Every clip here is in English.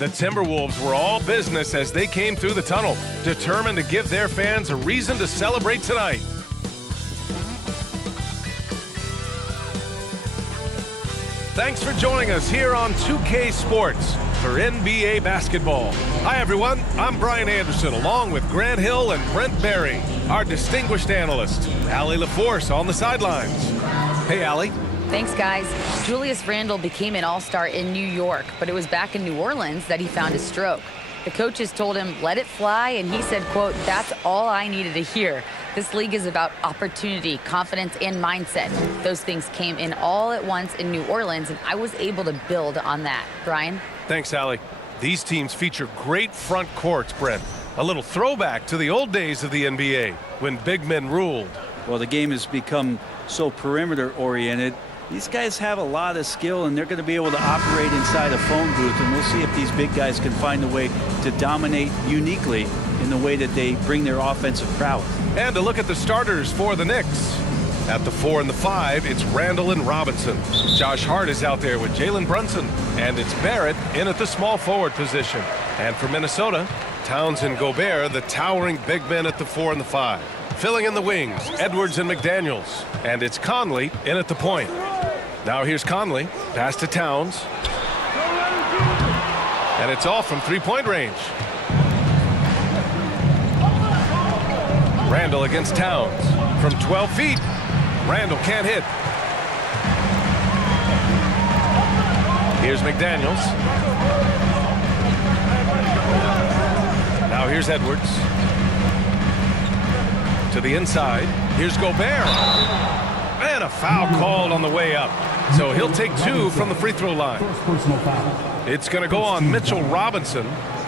The Timberwolves were all business as they came through the tunnel, determined to give their fans a reason to celebrate tonight. Thanks for joining us here on 2K Sports for NBA basketball. Hi, everyone. I'm Brian Anderson, along with Grant Hill and Brent Berry, our distinguished analyst. Allie LaForce on the sidelines. Hey, Allie. Thanks, guys. Julius Randle became an all-star in New York, but it was back in New Orleans that he found his stroke. The coaches told him, let it fly, and he said, quote, that's all I needed to hear. This league is about opportunity, confidence, and mindset. Those things came in all at once in New Orleans, and I was able to build on that. Brian? Thanks, Allie. These teams feature great front courts, Brent. A little throwback to the old days of the NBA, when big men ruled. Well, the game has become so perimeter-oriented. These guys have a lot of skill, and they're going to be able to operate inside a phone booth, and we'll see if these big guys can find a way to dominate uniquely in the way that they bring their offensive prowess. And to look at the starters for the Knicks. At the 4 and the 5, it's Randle and Robinson. Josh Hart is out there with Jalen Brunson, and it's Barrett in at the small forward position. And for Minnesota, Towns and Gobert, the towering big men at the 4 and the 5. Filling in the wings, Edwards and McDaniels. And it's Conley in at the point. Now here's Conley, pass to Towns. And it's off from three-point range. Randle against Towns. From 12 feet, Randle can't hit. Here's McDaniels. Now here's Edwards. To the inside. Here's Gobert. And a foul called on the way up. So he'll take 2 from the free throw line. It's going to go on Mitchell Robinson.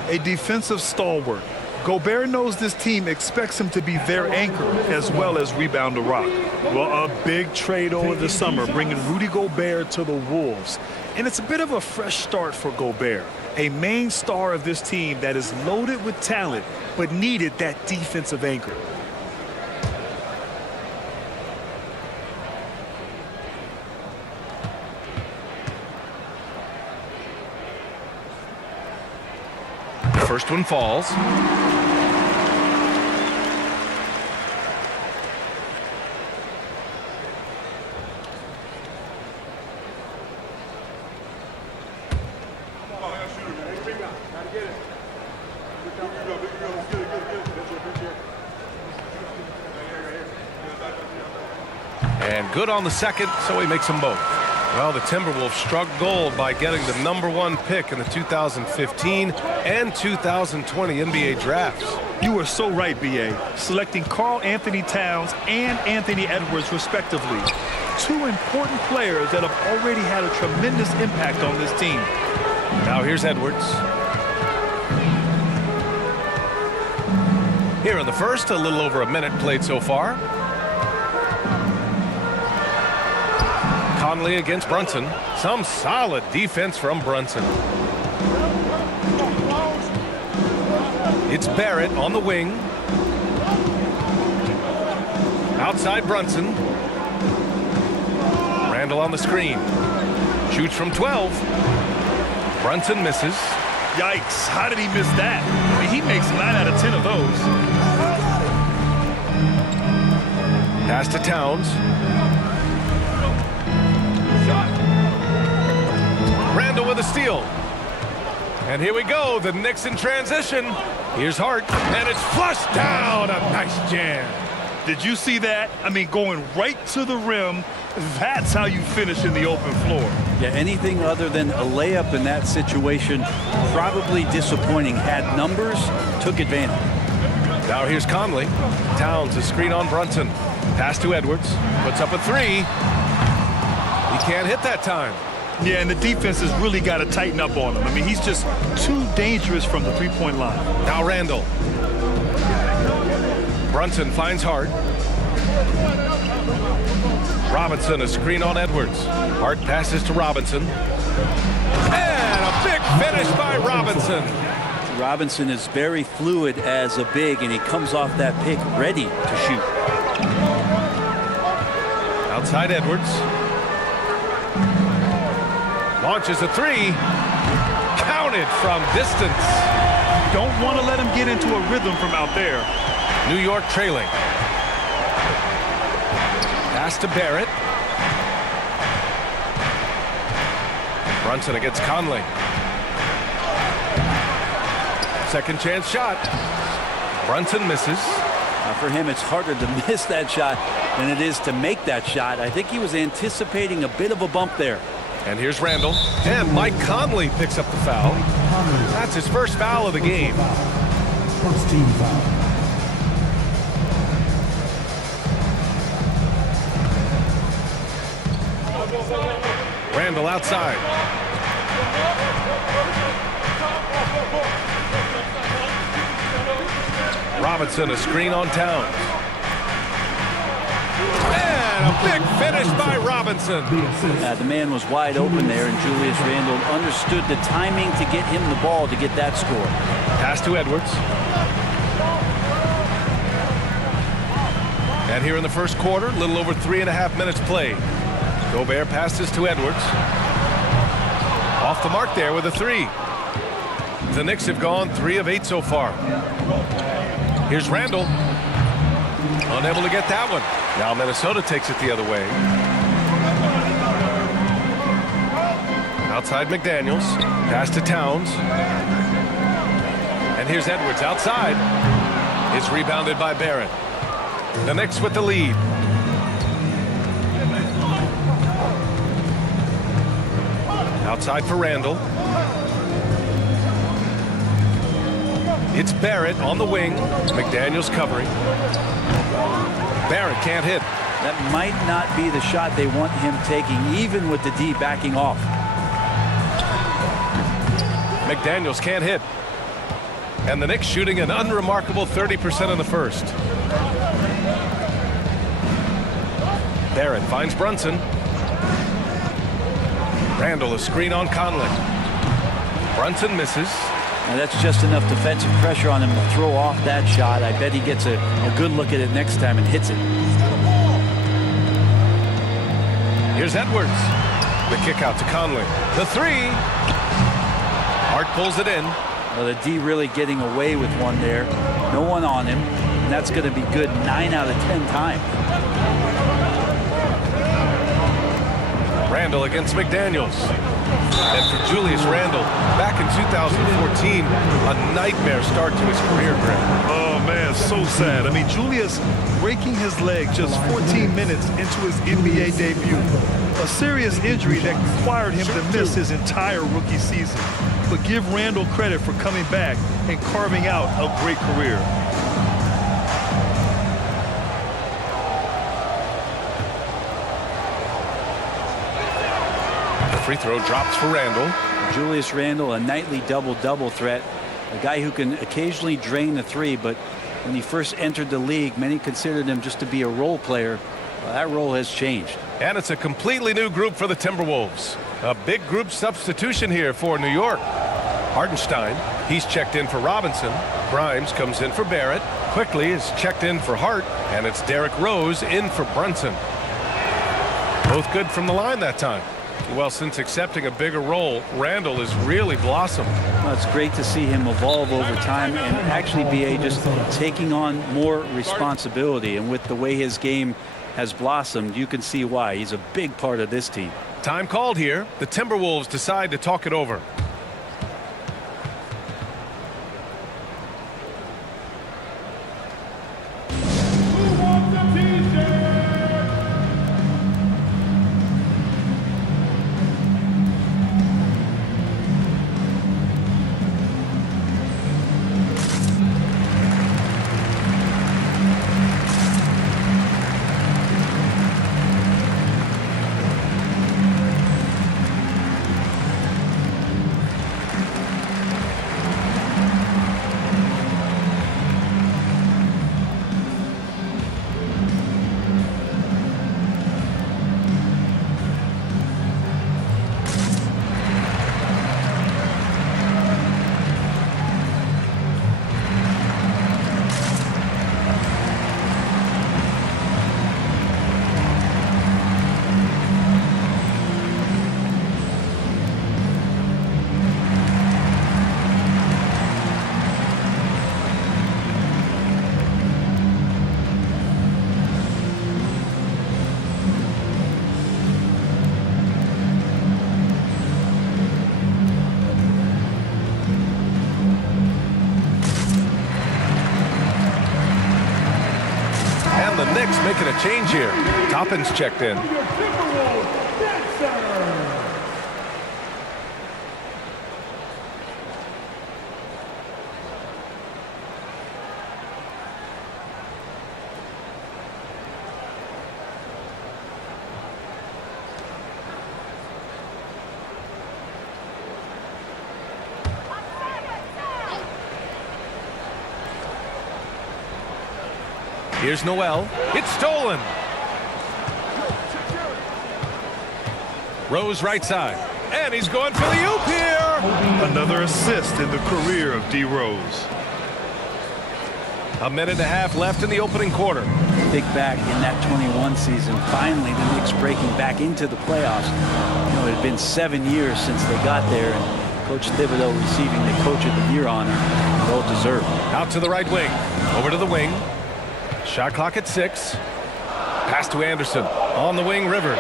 A defensive stalwart. Gobert knows this team expects him to be their anchor as well as rebound the rock. Well, a big trade over the summer, bringing Rudy Gobert to the Wolves. And it's a bit of a fresh start for Gobert, a main star of this team that is loaded with talent but needed that defensive anchor. First one falls. And good on the second, so he makes them both. Well, the Timberwolves struck gold by getting the #1 pick in the 2015 and 2020 NBA drafts. You are so right, B.A. Selecting Karl Anthony Towns and Anthony Edwards, respectively. 2 important players that have already had a tremendous impact on this team. Now here's Edwards. Here in the first, a little over a minute played so far. Conley against Brunson. Some solid defense from Brunson. It's Barrett on the wing. Outside Brunson. Randle on the screen. Shoots from 12. Brunson misses. Yikes, how did he miss that? I mean, he makes 9 out of 10 of those. Pass to Towns. Randle with a steal. And here we go, the Knicks in transition. Here's Hart, and it's flushed down. A nice jam. Did you see that? I mean, going right to the rim. That's how you finish in the open floor. Yeah, anything other than a layup in that situation, probably disappointing. Had numbers, took advantage. Now here's Conley. Towns, a screen on Brunson. Pass to Edwards. Puts up a 3. He can't hit that time. Yeah, and the defense has really got to tighten up on him. I mean, he's just too dangerous from the three-point line. Now Randle. Brunson finds Hart. Robinson, a screen on Edwards. Hart passes to Robinson. And a big finish by Robinson. Robinson is very fluid as a big, and he comes off that pick ready to shoot. Outside Edwards. Launches a 3. Count counted from distance. Don't want to let him get into a rhythm from out there. New York trailing. Pass to Barrett. Brunson against Conley. Second chance shot. Brunson misses. For him, it's harder to miss that shot than it is to make that shot. I think he was anticipating a bit of a bump there. And here's Randall. And Mike Conley picks up the foul. That's his first foul of the game. First team foul. Randall outside. Robinson, a screen on Towns. And a big finish by Robinson. The man was wide open there, and Julius Randle understood the timing to get him the ball to get that score. Pass to Edwards. And here in the first quarter, a little over 3.5 minutes played. Gobert passes to Edwards. Off the mark there with a three. The Knicks have gone 3 of 8 so far. Here's Randall. Unable to get that one. Now Minnesota takes it the other way. Outside McDaniels. Pass to Towns. And here's Edwards outside. It's rebounded by Barrett. The Knicks with the lead. Outside for Randall. It's Barrett on the wing. McDaniels covering. Barrett can't hit. That might not be the shot they want him taking, even with the D backing off. McDaniels can't hit. And the Knicks shooting an unremarkable 30% in the first. Barrett finds Brunson. Randall, a screen on Conley. Brunson misses. Now that's just enough defensive pressure on him to throw off that shot. I bet he gets a good look at it next time and hits it. Here's Edwards. The kick out to Conley. The three. Hart pulls it in. Well, the D really getting away with one there. No one on him. And that's going to be good 9 out of 10 times. Randall against McDaniels. And for Julius Randall, back in 2014, a nightmare start to his career, Greg. Oh, man, so sad. I mean, Julius breaking his leg just 14 minutes into his NBA debut. A serious injury that required him to miss his entire rookie season. But give Randall credit for coming back and carving out a great career. Free throw drops for Randall. Julius Randle, a nightly double-double threat. A guy who can occasionally drain the three, but when he first entered the league, many considered him just to be a role player. Well, that role has changed. And it's a completely new group for the Timberwolves. A big group substitution here for New York. Hartenstein, he's checked in for Robinson. Grimes comes in for Barrett. Quickly is checked in for Hart. And it's Derrick Rose in for Brunson. Both good from the line that time. Well, since accepting a bigger role, Randall has really blossomed. Well, it's great to see him evolve over time and actually be just taking on more responsibility. And with the way his game has blossomed, you can see why. He's a big part of this team. Time called here. The Timberwolves decide to talk it over. the Knicks making a change here. Toppin's checked in. Here's Noel. It's stolen. Rose right side. And he's going for the oop here. Another assist in the career of D. Rose. A minute and a half left in the opening quarter. Big back in that 21 season. Finally, the Knicks breaking back into the playoffs. You know, it had been 7 years since they got there, and Coach Thibodeau receiving the Coach of the Year honor. Well deserved. Out to the right wing. Over to the wing. Shot clock at 6. Pass to Anderson. On the wing, Rivers.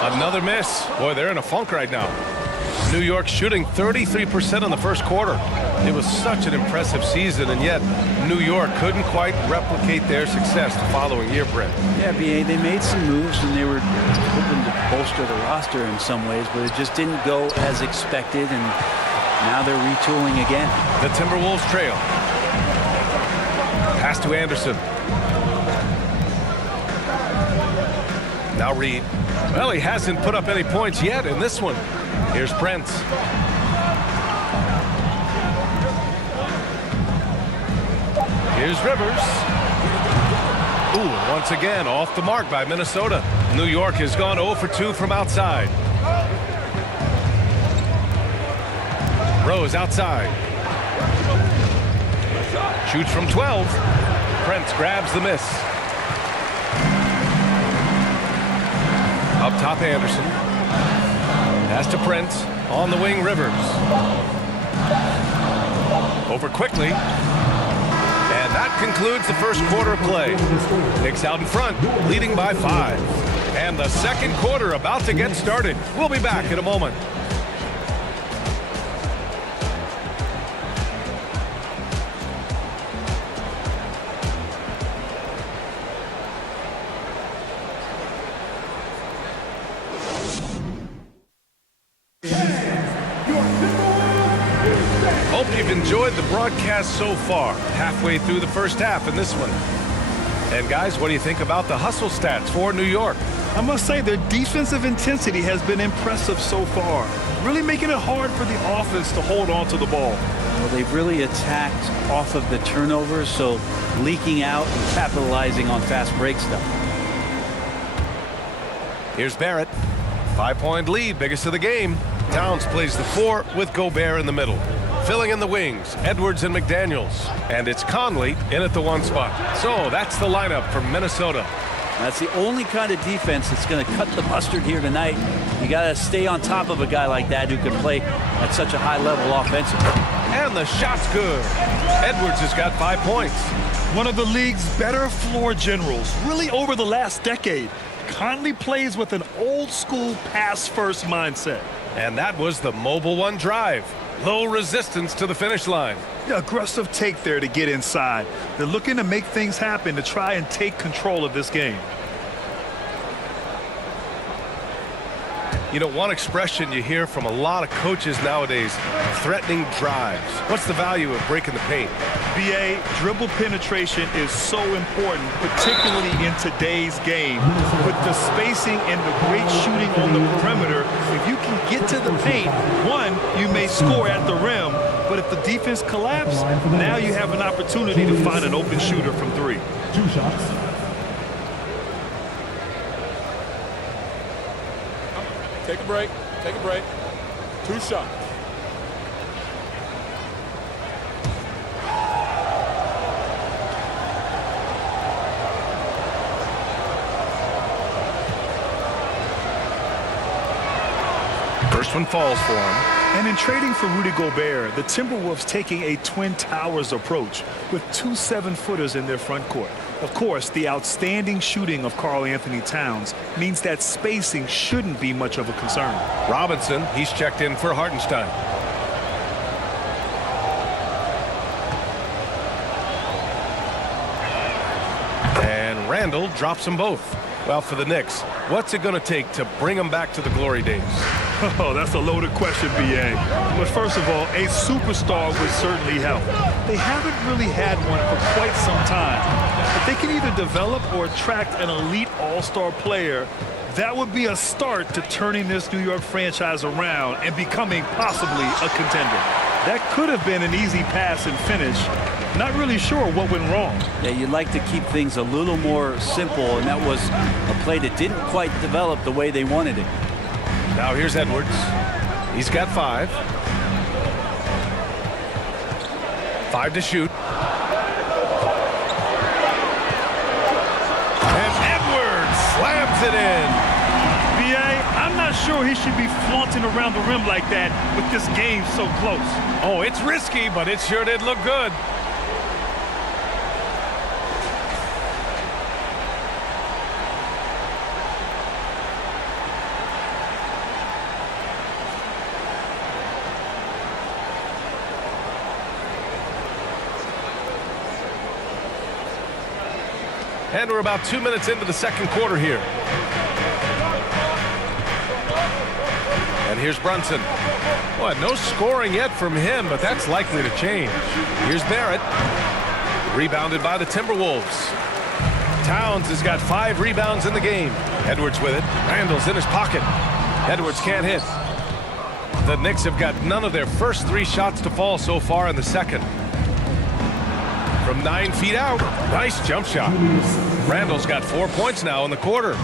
Another miss. Boy, they're in a funk right now. New York shooting 33% in the first quarter. It was such an impressive season, and yet New York couldn't quite replicate their success the following year, Brent. Yeah, B.A., they made some moves, and they were hoping to bolster the roster in some ways, but it just didn't go as expected, and now they're retooling again. The Timberwolves trail. Pass to Anderson. Now Reed. Well, he hasn't put up any points yet in this one. Here's Prince. Here's Rivers. Ooh, once again, off the mark by Minnesota. New York has gone 0 for 2 from outside. Rose outside. Shoots from 12. Prince grabs the miss. Up top, Anderson. Pass to Prince. On the wing, Rivers. Over quickly. And that concludes the first quarter of play. Knicks out in front, leading by 5. And the second quarter about to get started. We'll be back in a moment. Hope you've enjoyed the broadcast so far. Halfway through the first half in this one. And guys, what do you think about the hustle stats for New York? I must say their defensive intensity has been impressive so far. Really making it hard for the offense to hold on to the ball. Well, they've really attacked off of the turnovers, so leaking out and capitalizing on fast break stuff. Here's Barrett. 5-point lead, biggest of the game. Towns plays the 4 with Gobert in the middle. Filling in the wings, Edwards and McDaniels. And it's Conley in at the 1 spot. So that's the lineup for Minnesota. That's the only kind of defense that's going to cut the mustard here tonight. You got to stay on top of a guy like that who can play at such a high level offensively. And the shot's good. Edwards has got 5 points. One of the league's better floor generals, really over the last decade. Conley plays with an old-school pass-first mindset. And that was the mobile 1 drive. Low resistance to the finish line. Yeah, aggressive take there to get inside. They're looking to make things happen to try and take control of this game. You know, one expression you hear from a lot of coaches nowadays, threatening drives. What's the value of breaking the paint? BA, dribble penetration is so important, particularly in today's game. With the spacing and the great shooting on the perimeter, if you can get to the paint, one, you may score at the rim, but if the defense collapses, now you have an opportunity to find an open shooter from 3. 2 shots. Take a break. Take a break. 2 shots. First one falls for him. And in trading for Rudy Gobert, the Timberwolves taking a Twin Towers approach with 2 7-footers in their front court. Of course, the outstanding shooting of Karl Anthony Towns means that spacing shouldn't be much of a concern. Robinson, he's checked in for Hartenstein. and Randall drops them both. Well, for the Knicks, what's it going to take to bring them back to the glory days? Oh, that's a loaded question, B.A. But first of all, a superstar would certainly help. They haven't really had one for quite some time. If they can either develop or attract an elite all-star player, that would be a start to turning this New York franchise around and becoming possibly a contender. That could have been an easy pass and finish. Not really sure what went wrong. Yeah, you'd like to keep things a little more simple, and that was a play that didn't quite develop the way they wanted it. Now here's Edwards. He's got 5. 5 to shoot. And Edwards slams it in. B.A., I'm not sure he should be flaunting around the rim like that with this game so close. Oh, it's risky, but it sure did look good. And we're about 2 minutes into the second quarter here. And here's Brunson. Boy, no scoring yet from him, but that's likely to change. Here's Barrett. Rebounded by the Timberwolves. Towns has got 5 rebounds in the game. Edwards with it. Randall's in his pocket. Edwards can't hit. The Knicks have got none of their first 3 shots to fall so far in the second. From 9 feet out. Nice jump shot. Randall's got 4 points now in the quarter.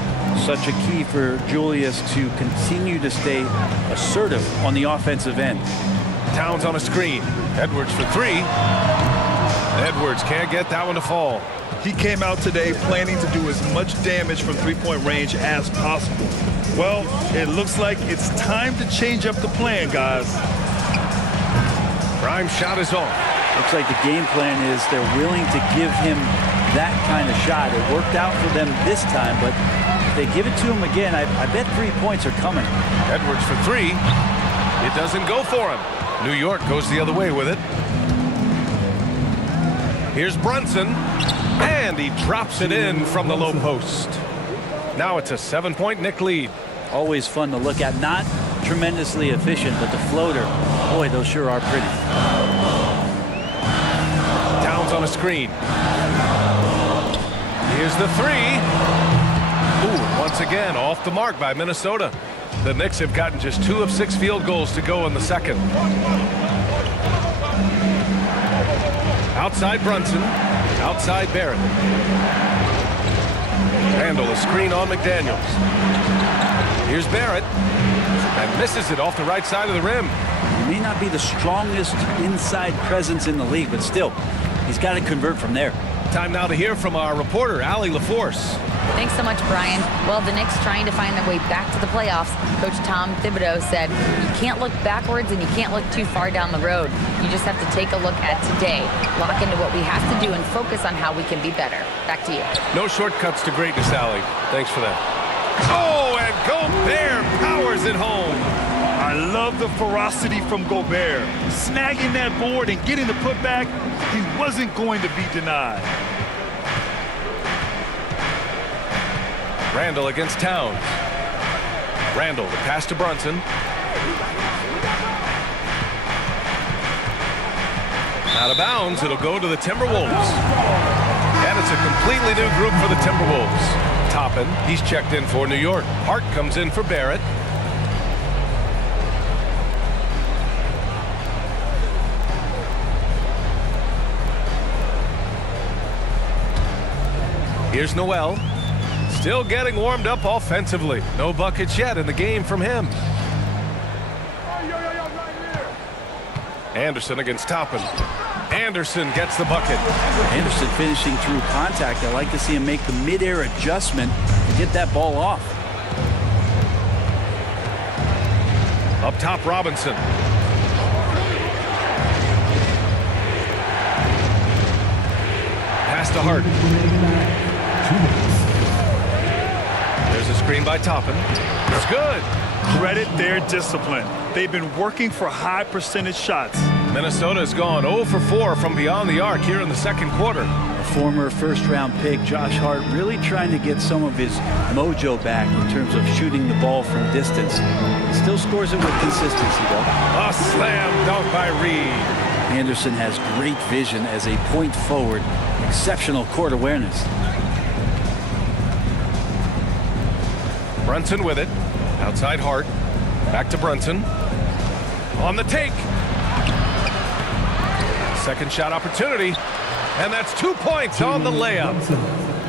Such a key for Julius to continue to stay assertive on the offensive end. Towns on a screen. Edwards for 3. Edwards can't get that one to fall. He came out today planning to do as much damage from three-point range as possible. Well, it looks like it's time to change up the plan, guys. Prime shot is off. Looks like the game plan is they're willing to give him that kind of shot. It worked out for them this time, but if they give it to him again, I bet 3 points are coming. Edwards for 3. It doesn't go for him. New York goes the other way with it. Here's Brunson, and he drops it in from the low post. Now it's a 7-point Knick lead. Always fun to look at. Not tremendously efficient, but the floater, boy, those sure are pretty. Towns on a screen. Here's the 3. Ooh, once again, off the mark by Minnesota. The Knicks have gotten just 2 of 6 field goals to go in the second. Outside Brunson. Outside Barrett. Randall, a screen on McDaniels. Here's Barrett. And misses it off the right side of the rim. He may not be the strongest inside presence in the league, but still, he's got to convert from there. Time now to hear from our reporter, Allie LaForce. Thanks so much, Brian. Well, the Knicks trying to find their way back to the playoffs. Coach Tom Thibodeau said, you can't look backwards and you can't look too far down the road. You just have to take a look at today, lock into what we have to do, and focus on how we can be better. Back to you. No shortcuts to greatness, Allie. Thanks for that. Oh, and Gobert powers it home. I love the ferocity from Gobert. Snagging that board and getting the putback, he wasn't going to be denied. Randall against Towns. Randall, the pass to Brunson. Out of bounds, it'll go to the Timberwolves. And it's a completely new group for the Timberwolves. Toppin, he's checked in for New York. Hart comes in for Barrett. Here's Noel. Still getting warmed up offensively. No buckets yet in the game from him. Anderson against Toppin. Anderson gets the bucket. Anderson finishing through contact. I like to see him make the mid-air adjustment to get that ball off. Up top, Robinson. Pass to Hart. There's a screen by Toppin. It's good. Credit their discipline. They've been working for high percentage shots. Minnesota's gone 0 for 4 from beyond the arc here in the second quarter. A former first-round pick, Josh Hart, really trying to get some of his mojo back in terms of shooting the ball from distance. Still scores it with consistency, though. A slam dunk by Reed. Anderson has great vision as a point forward, exceptional court awareness. Brunson with it. Outside Hart. Back to Brunson. On the take. Second shot opportunity. And that's 2 points on the layup.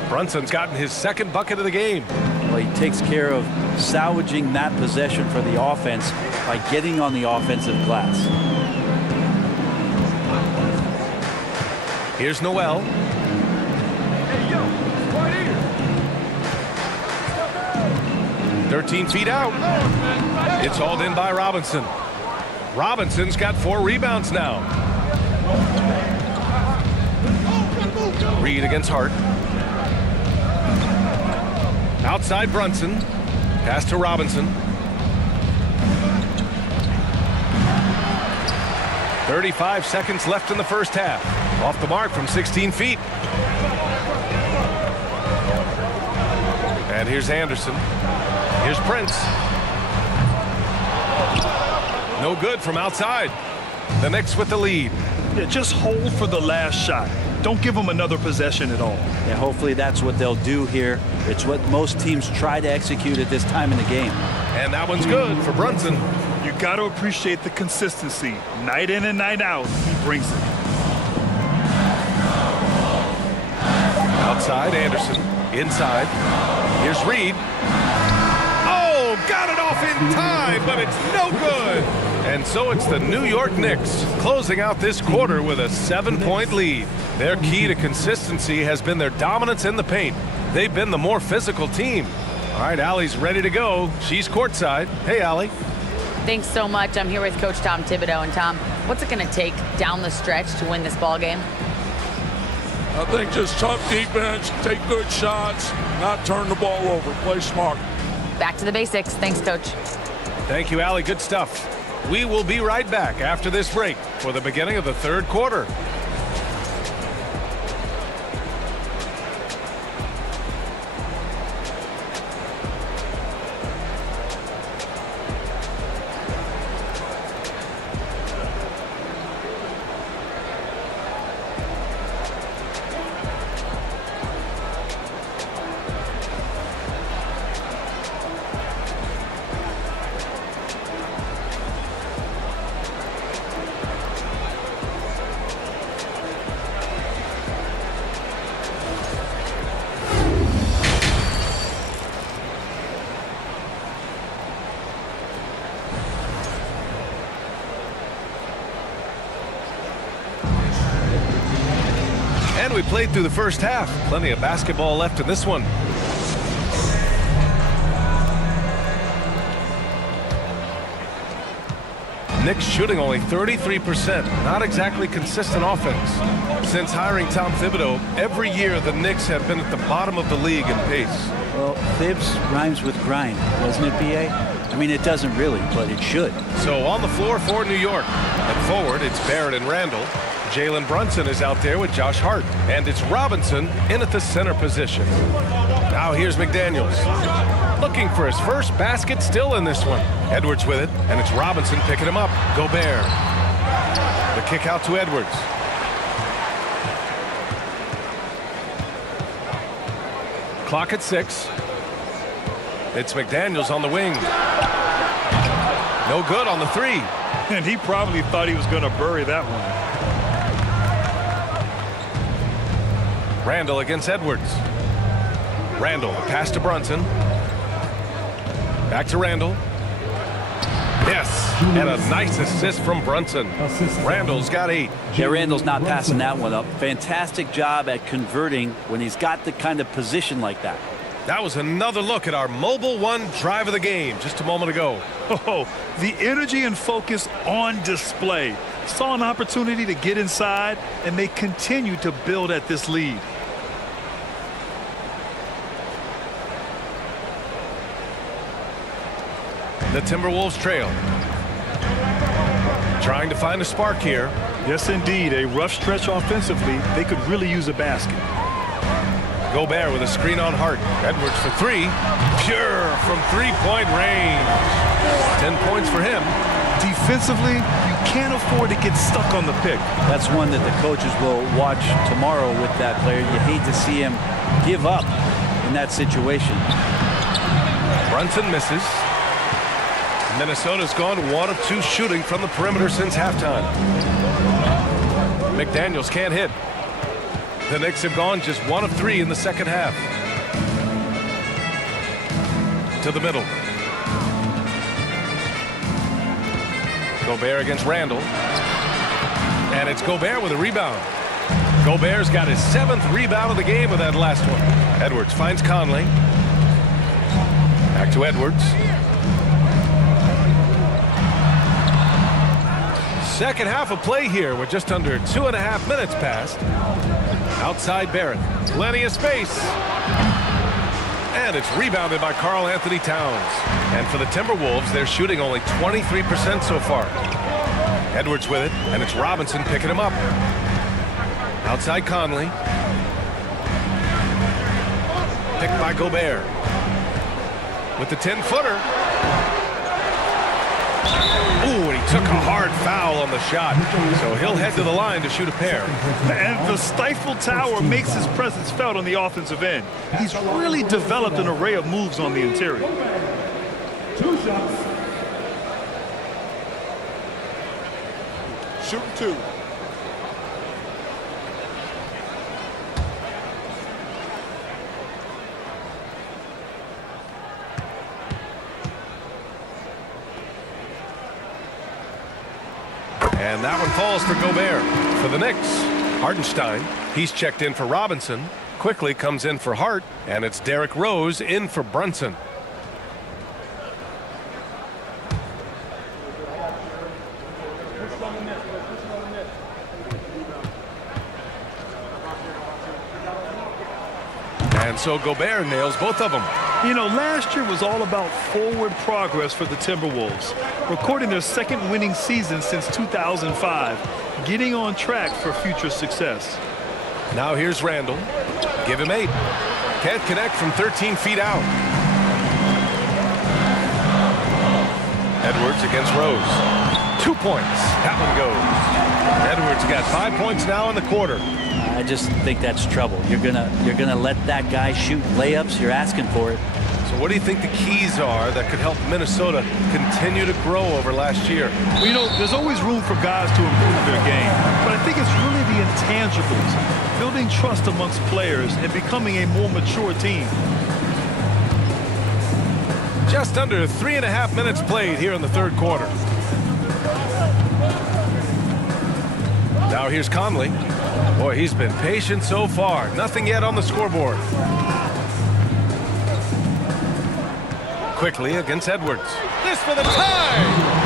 Brunson's gotten his second bucket of the game. Well, he takes care of salvaging that possession for the offense by getting on the offensive glass. Here's Noel. 13 feet out. It's hauled in by Robinson. Robinson's got 4 rebounds now. Reed against Hart. Outside Brunson. Pass to Robinson. 35 seconds left in the first half. Off the mark from 16 feet. And here's Anderson. Here's Prince. No good from outside. The Knicks with the lead. Yeah, just hold for the last shot. Don't give them another possession at all. Yeah, hopefully that's what they'll do here. It's what most teams try to execute at this time in the game. And that one's good for Brunson. You got to appreciate the consistency. Night in and night out, he brings it. Outside Anderson. Inside. Here's Reed. Oh, got it off in time, but it's no good. And so it's the New York Knicks closing out this quarter with a 7-point lead. Their key to consistency has been their dominance in the paint. They've been the more physical team. All right, Allie's ready to go. She's courtside. Hey, Allie. Thanks so much. I'm here with Coach Tom Thibodeau. And Tom, what's it going to take down the stretch to win this ball game? I think just tough defense, take good shots, not turn the ball over, play smart. Back to the basics. Thanks, Coach. Thank you, Allie. Good stuff. We will be right back after this break for the beginning of the third quarter. And we played through the first half. Plenty of basketball left in this one. Knicks shooting only 33%. Not exactly consistent offense. Since hiring Tom Thibodeau, every year the Knicks have been at the bottom of the league in pace. Well, Thibs rhymes with grind, doesn't it, B.A.? I mean, it doesn't really, but it should. So on the floor for New York. And forward, it's Barrett and Randall. Jalen Brunson is out there with Josh Hart. And it's Robinson in at the center position. Now here's McDaniels. Looking for his first basket still in this one. Edwards with it, and it's Robinson picking him up. Gobert. The kick out to Edwards. Clock at 6. It's McDaniels on the wing. No good on the 3. And he probably thought he was going to bury that one. Randall against Edwards. Randall, pass to Brunson. Back to Randall. Yes, and a nice assist from Brunson. Randall's got 8. Yeah, Randall's not passing that one up. Fantastic job at converting when he's got the kind of position like that. That was another look at our Mobile One drive of the game just a moment ago. Oh, the energy and focus on display. Saw an opportunity to get inside, and they continue to build at this lead. The Timberwolves trail. Trying to find a spark here. Yes, indeed. A rough stretch offensively. They could really use a basket. Gobert with a screen on Hart. Edwards for three. Pure from three-point range. 10 points for him. Defensively, you can't afford to get stuck on the pick. That's one that the coaches will watch tomorrow with that player. You hate to see him give up in that situation. Brunson misses. Minnesota's gone 1 of 2 shooting from the perimeter since halftime. McDaniels can't hit. The Knicks have gone just 1 of 3 in the second half. To the middle. Gobert against Randall. And it's Gobert with a rebound. Gobert's got his 7th rebound of the game with that last one. Edwards finds Conley. Back to Edwards. Second half of play here with just under 2.5 minutes passed. Outside Barrett. Plenty of space. And it's rebounded by Karl Anthony Towns. And for the Timberwolves, they're shooting only 23% so far. Edwards with it, and it's Robinson picking him up. Outside Conley. Picked by Gobert. With the 10-footer. Ooh, and he took a hard foul on the shot. So he'll head to the line to shoot a pair. And the stifle tower makes his presence felt on the offensive end. He's really developed an array of moves on the interior. 2 shots. Shooting 2. And that one falls for Gobert. For the Knicks, Hartenstein. He's checked in for Robinson. Quickly comes in for Hart. And it's Derrick Rose in for Brunson. And so Gobert nails both of them. You know, last year was all about forward progress for the Timberwolves, recording their 2nd winning season since 2005, getting on track for future success. Now here's Randall. Give him 8. Can't connect from 13 feet out. Edwards against Rose. 2 points. That one goes. Edwards got 5 points now in the quarter. I just think that's trouble. You're gonna let that guy shoot layups. You're asking for it. So what do you think the keys are that could help Minnesota continue to grow over last year? Well, you know, there's always room for guys to improve their game, but I think it's really the intangibles, building trust amongst players and becoming a more mature team. Just under 3.5 minutes played here in the third quarter. Now here's Conley. Boy, he's been patient so far. Nothing yet on the scoreboard. Quickly against Edwards. This for the tie!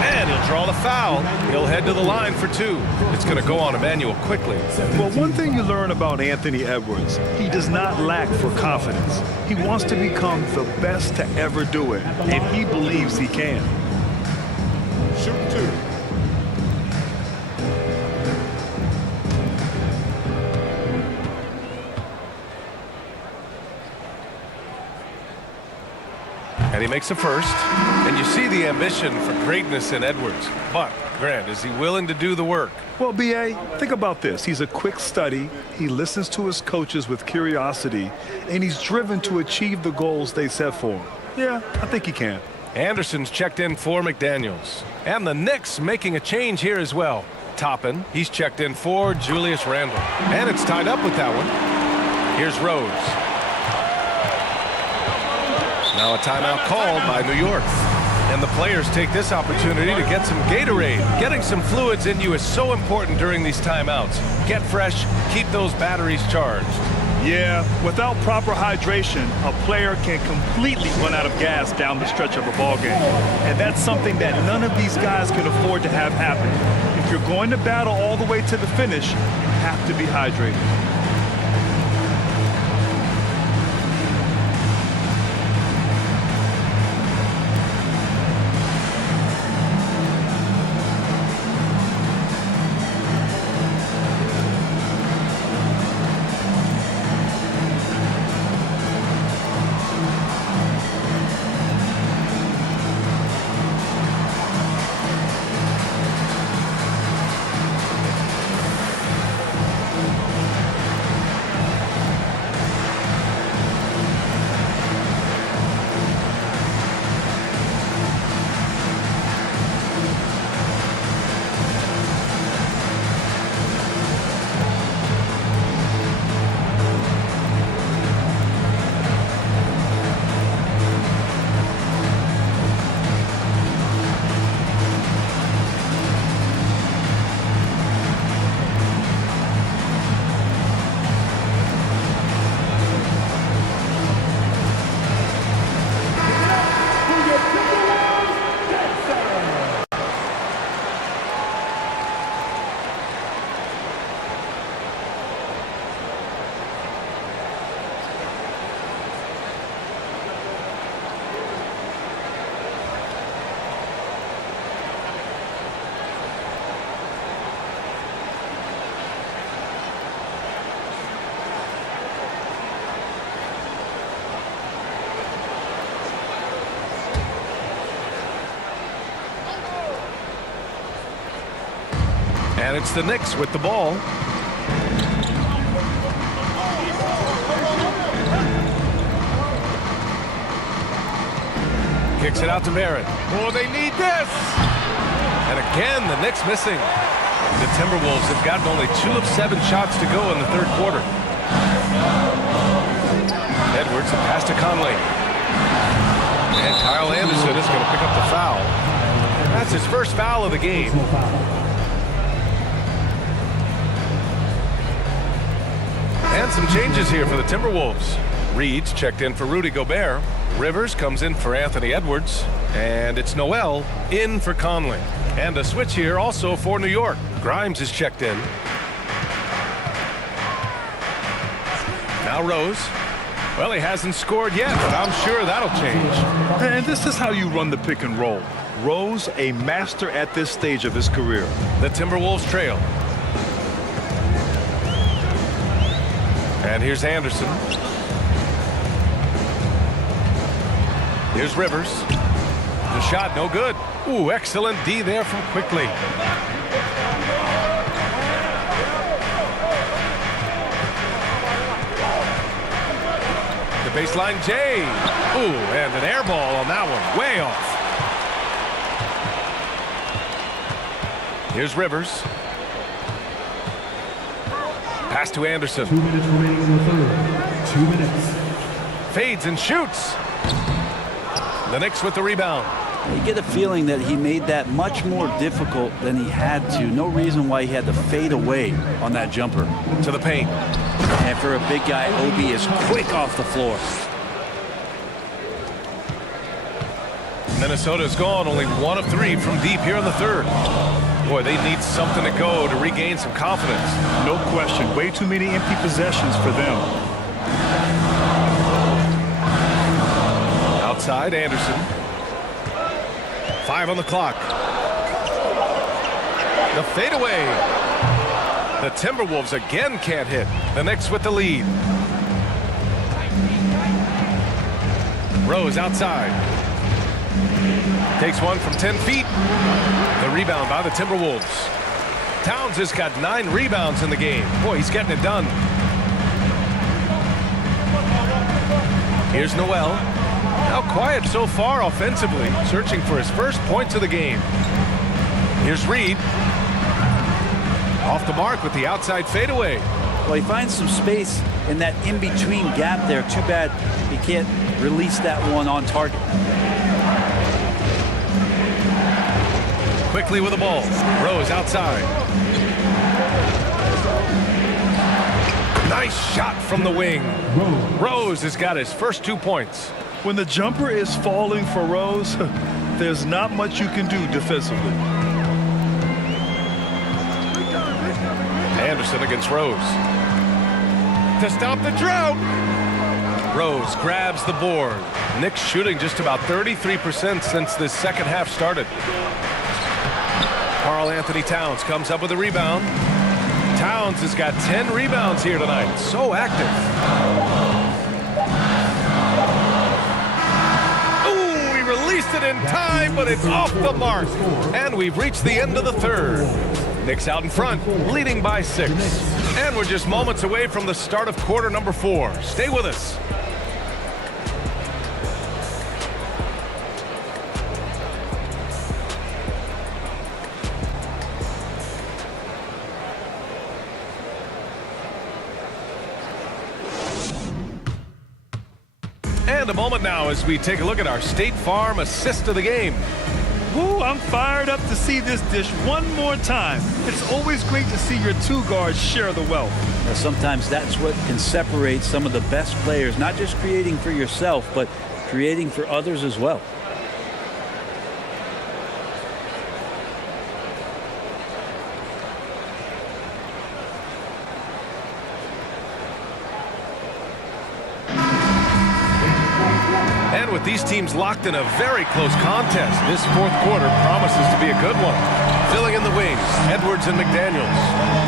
And he'll draw the foul. He'll head to the line for 2. It's going to go on Emmanuel quickly. Well, one thing you learn about Anthony Edwards, he does not lack for confidence. He wants to become the best to ever do it, and he believes he can. Shooting 2. And he makes a first. And you see the ambition for greatness in Edwards. But, Grant, is he willing to do the work? Well, B.A., think about this. He's a quick study. He listens to his coaches with curiosity, and he's driven to achieve the goals they set for him. Yeah, I think he can. Anderson's checked in for McDaniels. And the Knicks making a change here as well. Toppin, he's checked in for Julius Randle. And it's tied up with that one. Here's Rose. Now a timeout called by New York. And the players take this opportunity to get some Gatorade. Getting some fluids in you is so important during these timeouts. Get fresh, keep those batteries charged. Yeah, without proper hydration, a player can completely run out of gas down the stretch of a ball game. And that's something that none of these guys can afford to have happen. If you're going to battle all the way to the finish, you have to be hydrated. And it's the Knicks with the ball. Kicks it out to Barrett. Oh, they need this! And again, the Knicks missing. The Timberwolves have gotten only 2 of 7 shots to go in the third quarter. Edwards, the pass to Conley. And Kyle Anderson is going to pick up the foul. That's his first foul of the game. And some changes here for the Timberwolves. Reed's checked in for Rudy Gobert. Rivers comes in for Anthony Edwards. And it's Noel in for Conley. And a switch here also for New York. Grimes is checked in. Now Rose. Well, he hasn't scored yet, but I'm sure that'll change. And this is how you run the pick and roll. Rose, a master at this stage of his career. The Timberwolves trail. And here's Anderson. Here's Rivers. The shot, no good. Ooh, excellent D there from Quickly. The baseline J. Ooh, and an air ball on that one. Way off. Here's Rivers. Pass to Anderson. 2 minutes remaining in the third. 2 minutes. Fades and shoots. The Knicks with the rebound. You get a feeling that he made that much more difficult than he had to. No reason why he had to fade away on that jumper. To the paint. And for a big guy, Obi is quick off the floor. Minnesota's gone only 1 of 3 from deep here in the third. Boy, they need something to go to regain some confidence. No question. Way too many empty possessions for them. Outside, Anderson. 5 on the clock. The fadeaway. The Timberwolves again can't hit. The Knicks with the lead. Rose outside. Takes one from 10 feet. The rebound by the Timberwolves. Towns has got 9 rebounds in the game. Boy, he's getting it done. Here's Noel. Now quiet so far offensively, searching for his first points of the game. Here's Reed. Off the mark with the outside fadeaway. Well, he finds some space in that in-between gap there. Too bad he can't release that one on target. Quickly with the ball. Rose outside. Nice shot from the wing. Rose has got his first 2 points. When the jumper is falling for Rose, there's not much you can do defensively. Anderson against Rose. To stop the drought. Rose grabs the board. Knicks shooting just about 33% since this second half started. Karl Anthony Towns comes up with a rebound. Towns has got 10 rebounds here tonight. So active. Ooh, he released it in time, but it's off the mark. And we've reached the end of the third. Knicks out in front, leading by 6. And we're just moments away from the start of quarter number 4. Stay with us. And a moment now as we take a look at our State Farm assist of the game. Ooh, I'm fired up to see this dish one more time. It's always great to see your 2 guards share the wealth. Now, sometimes that's what can separate some of the best players, not just creating for yourself, but creating for others as well. And with these teams locked in a very close contest, this fourth quarter promises to be a good one. Filling in the wings, Edwards and McDaniels.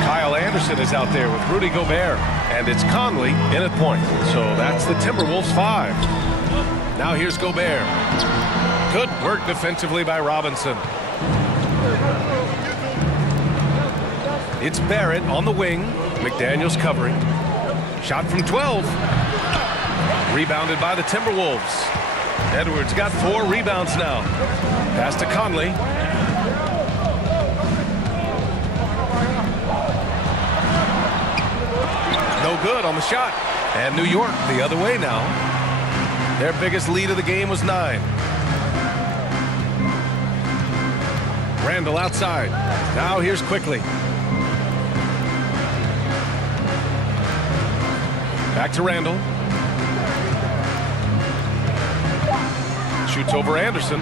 Kyle Anderson is out there with Rudy Gobert. And it's Conley in at point. So that's the Timberwolves 5. Now here's Gobert. Good work defensively by Robinson. It's Barrett on the wing. McDaniels covering. Shot from 12. Rebounded by the Timberwolves. Edwards got 4 rebounds now. Pass to Conley. No good on the shot. And New York the other way now. Their biggest lead of the game was 9. Randall outside. Now here's Quickly. Back to Randall. Shoots over Anderson.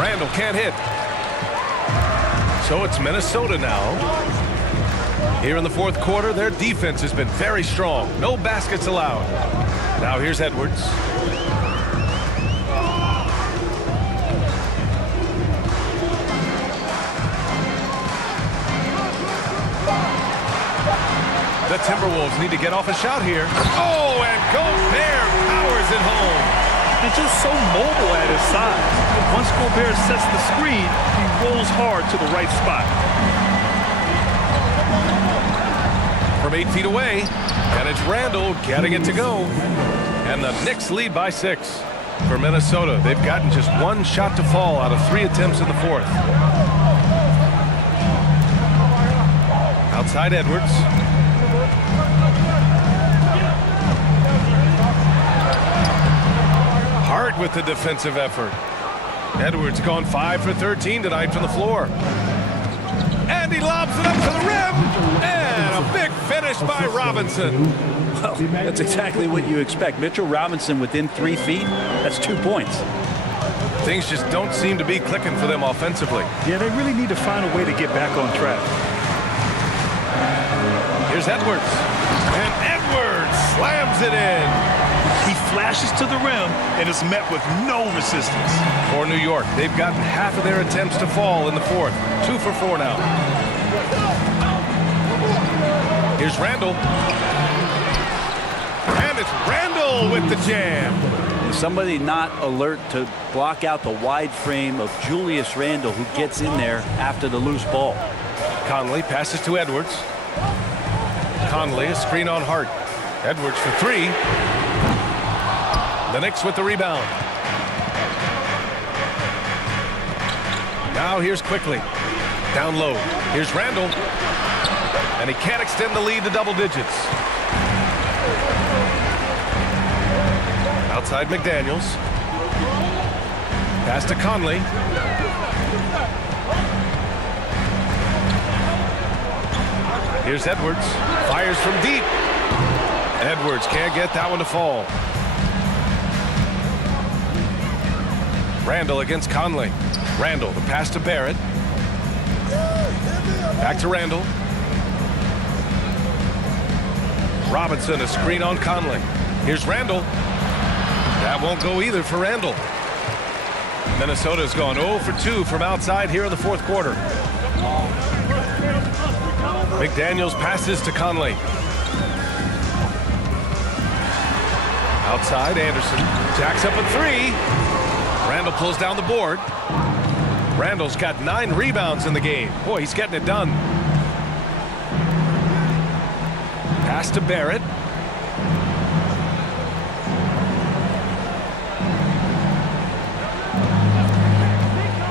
Randall can't hit. So it's Minnesota now. Here in the fourth quarter, their defense has been very strong. No baskets allowed. Now here's Edwards. The Timberwolves need to get off a shot here. Oh, and Gobert powers it home. And just so mobile at his size. Once Gobert sets the screen, he rolls hard to the right spot. From 8 feet away, and it's Randall getting it to go. And the Knicks lead by 6. For Minnesota, they've gotten just 1 shot to fall out of 3 attempts in the fourth. Outside Edwards. Hart with the defensive effort. Edwards gone 5 for 13 tonight from the floor. And he lobs it up to the rim. And a big finish by Robinson. Well, that's exactly what you expect. Mitchell Robinson within 3 feet. That's 2 points. Things just don't seem to be clicking for them offensively. Yeah, they really need to find a way to get back on track. Here's Edwards. And Edwards slams it in. He flashes to the rim and is met with no resistance. For New York, they've gotten half of their attempts to fall in the fourth. 2 for 4 now. Here's Randall. And it's Randall with the jam. Somebody not alert to block out the wide frame of Julius Randle, who gets in there after the loose ball. Conley passes to Edwards. Conley, a screen on Hart. Edwards for 3. The Knicks with the rebound. Now here's Quickly. Down low. Here's Randall. And he can't extend the lead to double digits. Outside McDaniels. Pass to Conley. Here's Edwards. Fires from deep. Edwards can't get that one to fall. Randall against Conley. Randall, the pass to Barrett. Back to Randall. Robinson, a screen on Conley. Here's Randall. That won't go either for Randall. Minnesota's gone 0 for 2 from outside here in the fourth quarter. McDaniels passes to Conley. Outside, Anderson jacks up a 3. Randall pulls down the board. Randall's got 9 rebounds in the game. Boy, he's getting it done. Pass to Barrett.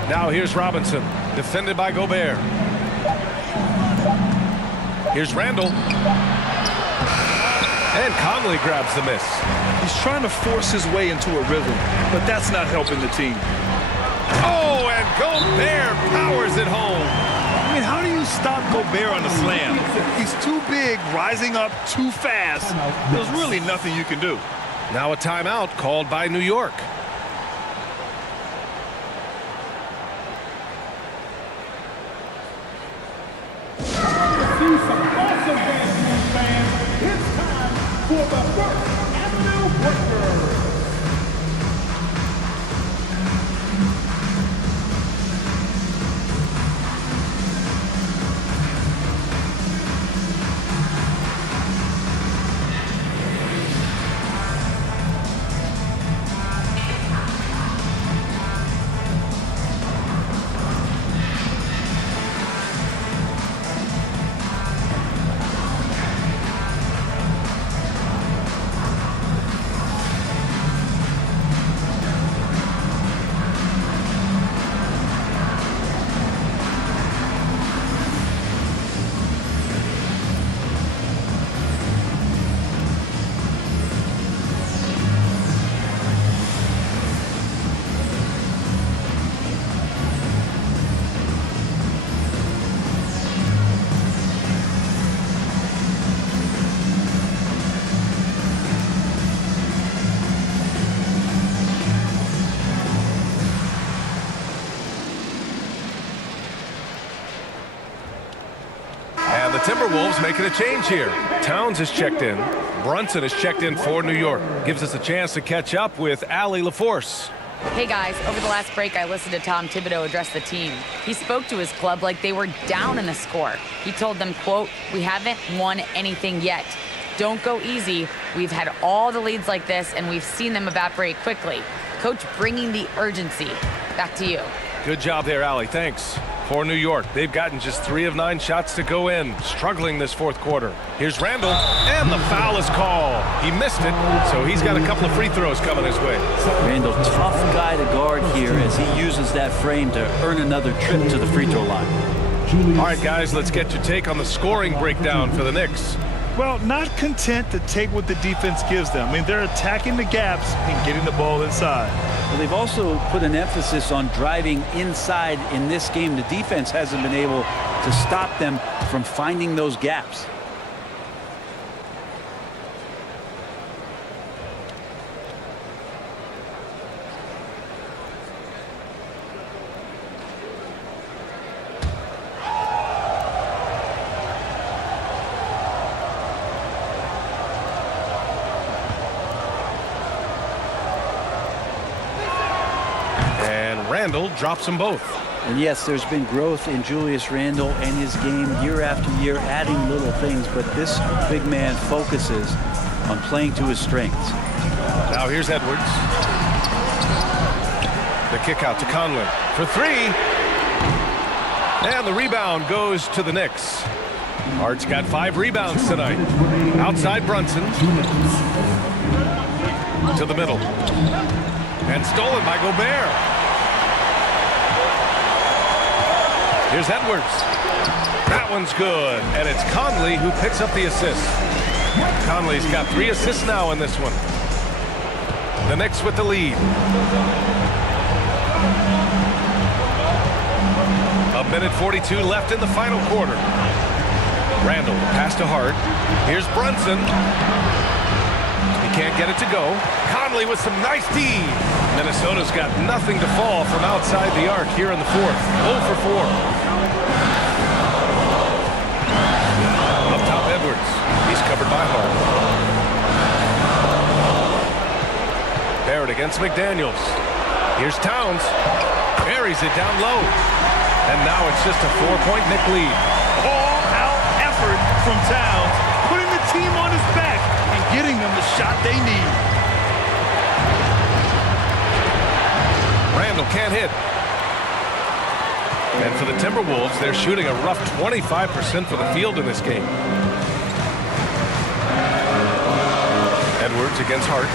Now here's Robinson, defended by Gobert. Here's Randall. And Conley grabs the miss. He's trying to force his way into a rhythm, but that's not helping the team. Oh, and Gobert powers it home. I mean, how do you stop Gobert on the slam? He's too big, rising up too fast. There's really nothing you can do. Now a timeout called by New York. For the First Avenue Workers. Timberwolves making a change here. Towns is checked in. Brunson is checked in for New York. Gives us a chance to catch up with Allie LaForce. Hey guys, over the last break, I listened to Tom Thibodeau address the team. He spoke to his club like they were down in the score. He told them, quote, "We haven't won anything yet. Don't go easy. We've had all the leads like this, and we've seen them evaporate quickly." Coach bringing the urgency. Back to you. Good job there, Allie. Thanks. For New York, they've gotten just 3 of 9 shots to go in, struggling this fourth quarter. Here's Randall, and the foul is called. He missed it, so he's got a couple of free throws coming his way. Randall, tough guy to guard here as he uses that frame to earn another trip to the free throw line. All right, guys, let's get your take on the scoring breakdown for the Knicks. Well, not content to take what the defense gives them. I mean, they're attacking the gaps and getting the ball inside. Well, they've also put an emphasis on driving inside in this game. The defense hasn't been able to stop them from finding those gaps. Randall drops them both. And yes, there's been growth in Julius Randle and his game year after year, adding little things, but this big man focuses on playing to his strengths. Now here's Edwards. The kick out to Conley for 3. And the rebound goes to the Knicks. Hart's got 5 rebounds tonight. Outside Brunson. To the middle. And stolen by Gobert. Here's Edwards. That one's good. And it's Conley who picks up the assist. Conley's got 3 assists now in this one. The Knicks with the lead. A minute 42 left in the final quarter. Randall, pass to Hart. Here's Brunson. He can't get it to go. Conley with some nice D. Minnesota's got nothing to fall from outside the arc here in the fourth. 0 for 4. Up top, Edwards. He's covered by Hart. Barrett against McDaniels. Here's Towns. Buries it down low. And now it's just a 4-point Knick lead. All-out effort from Towns, putting the team on his back and getting them the shot they need. Randall can't hit. And for the Timberwolves, they're shooting a rough 25% for the field in this game. Edwards against Hart.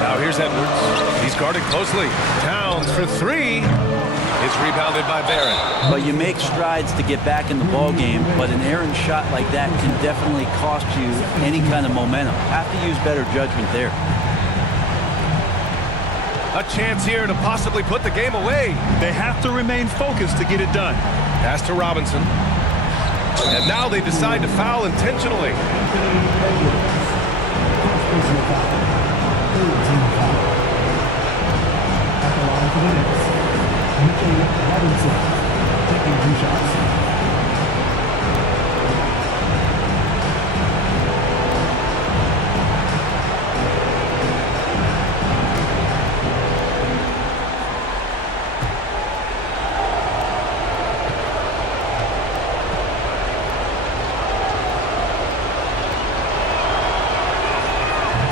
Now here's Edwards. He's guarded closely. Towns for 3. It's rebounded by Barrett. But you make strides to get back in the ball game, but an errant shot like that can definitely cost you any kind of momentum. Have to use better judgment there. A chance here to possibly put the game away. They have to remain focused to get it done. Pass to Robinson. And now they decide to foul intentionally. At the line for the Knicks, Mitchell Robinson, taking 2 shots.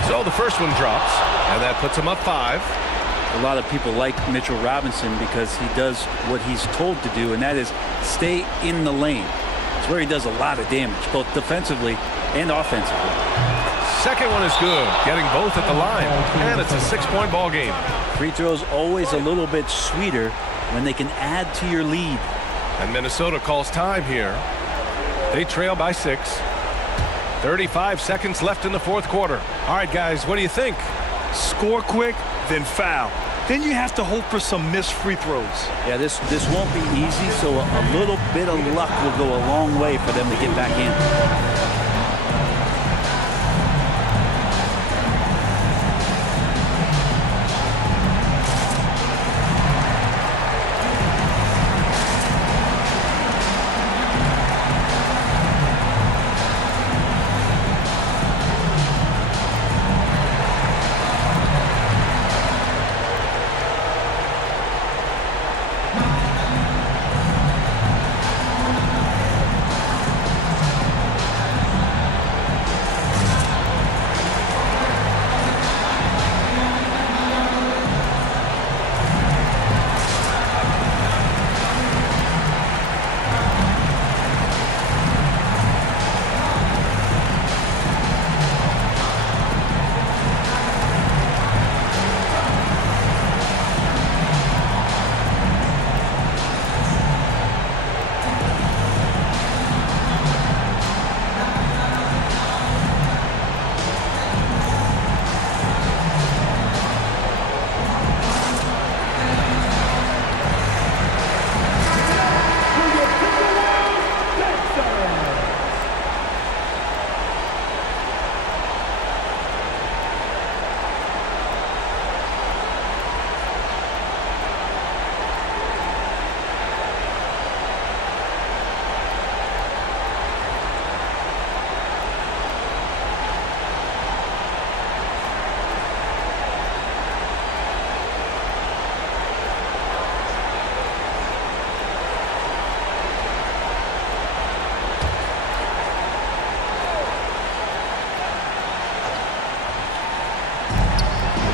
So the first one drops, and that puts him up 5. A lot of people like Mitchell Robinson because he does what he's told to do, and that is stay in the lane. It's where he does a lot of damage, both defensively and offensively. Second one is good, getting both at the line, and it's a 6-point ball game. Free throws always a little bit sweeter when they can add to your lead. And Minnesota calls time here. They trail by 6. 35 seconds left in the fourth quarter. All right, guys, what do you think? Score quick, then foul. Then you have to hope for some missed free throws. Yeah, this won't be easy, so a little bit of luck will go a long way for them to get back in.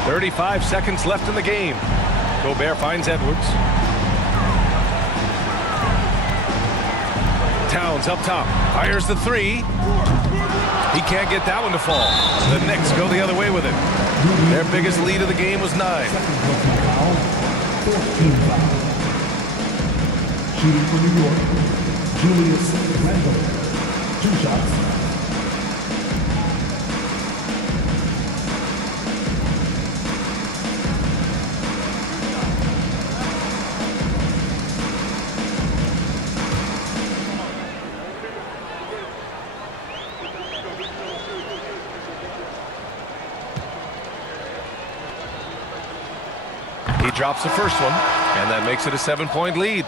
35 seconds left in the game. Gobert finds Edwards. Towns up top. Fires the three. He can't get that one to fall. The Knicks go the other way with it. Their biggest lead of the game was 9. Shooting for New York, Julius Randle. 2 shots. He drops the first one, and that makes it a 7-point lead.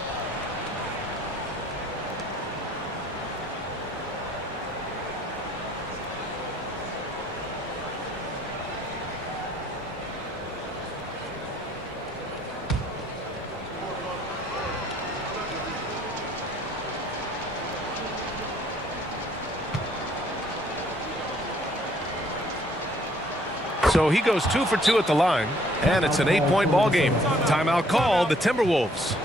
So he goes 2 for 2 at the line, and it's an 8-point ball game. Timeout called, the Timberwolves.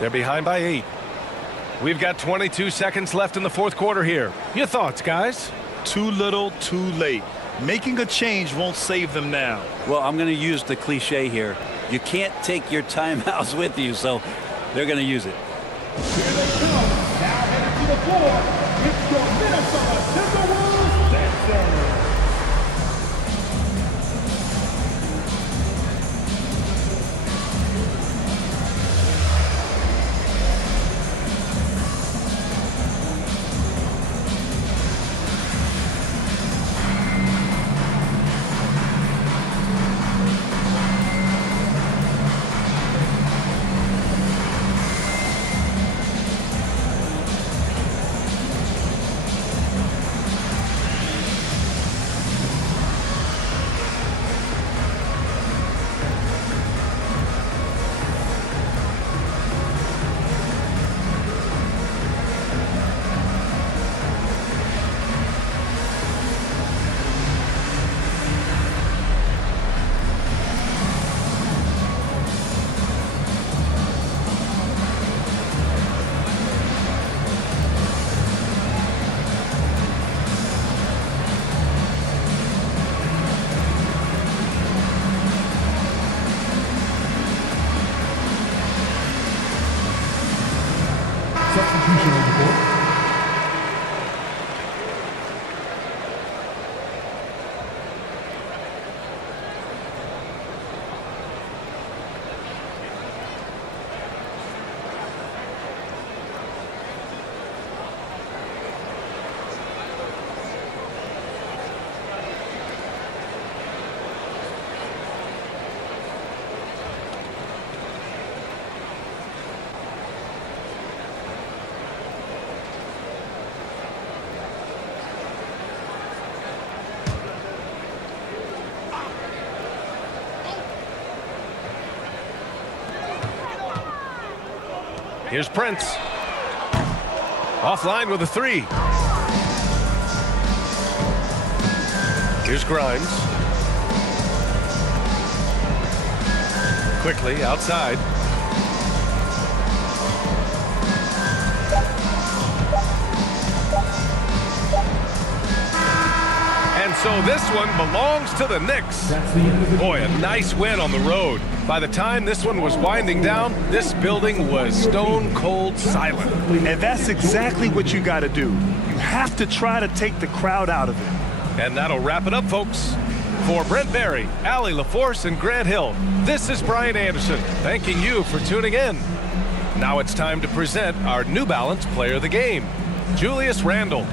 They're behind by 8. We've got 22 seconds left in the fourth quarter here. Your thoughts, guys? Too little, too late. Making a change won't save them now. Well, I'm going to use the cliche here. You can't take your timeouts with you, so they're going to use it. Here they come. Now headed to the floor. It's your Minnesota Timberwolves. That's substitution on the board. Here's Prince. Offline with a 3. Here's Grimes. Quickly outside. And so this one belongs to the Knicks. Boy, a nice win on the road. By the time this one was winding down, this building was stone cold silent. And that's exactly what you got to do. You have to try to take the crowd out of it. And that'll wrap it up, folks. For Brent Barry, Allie LaForce, and Grant Hill, this is Brian Anderson, thanking you for tuning in. Now it's time to present our New Balance Player of the Game, Julius Randle.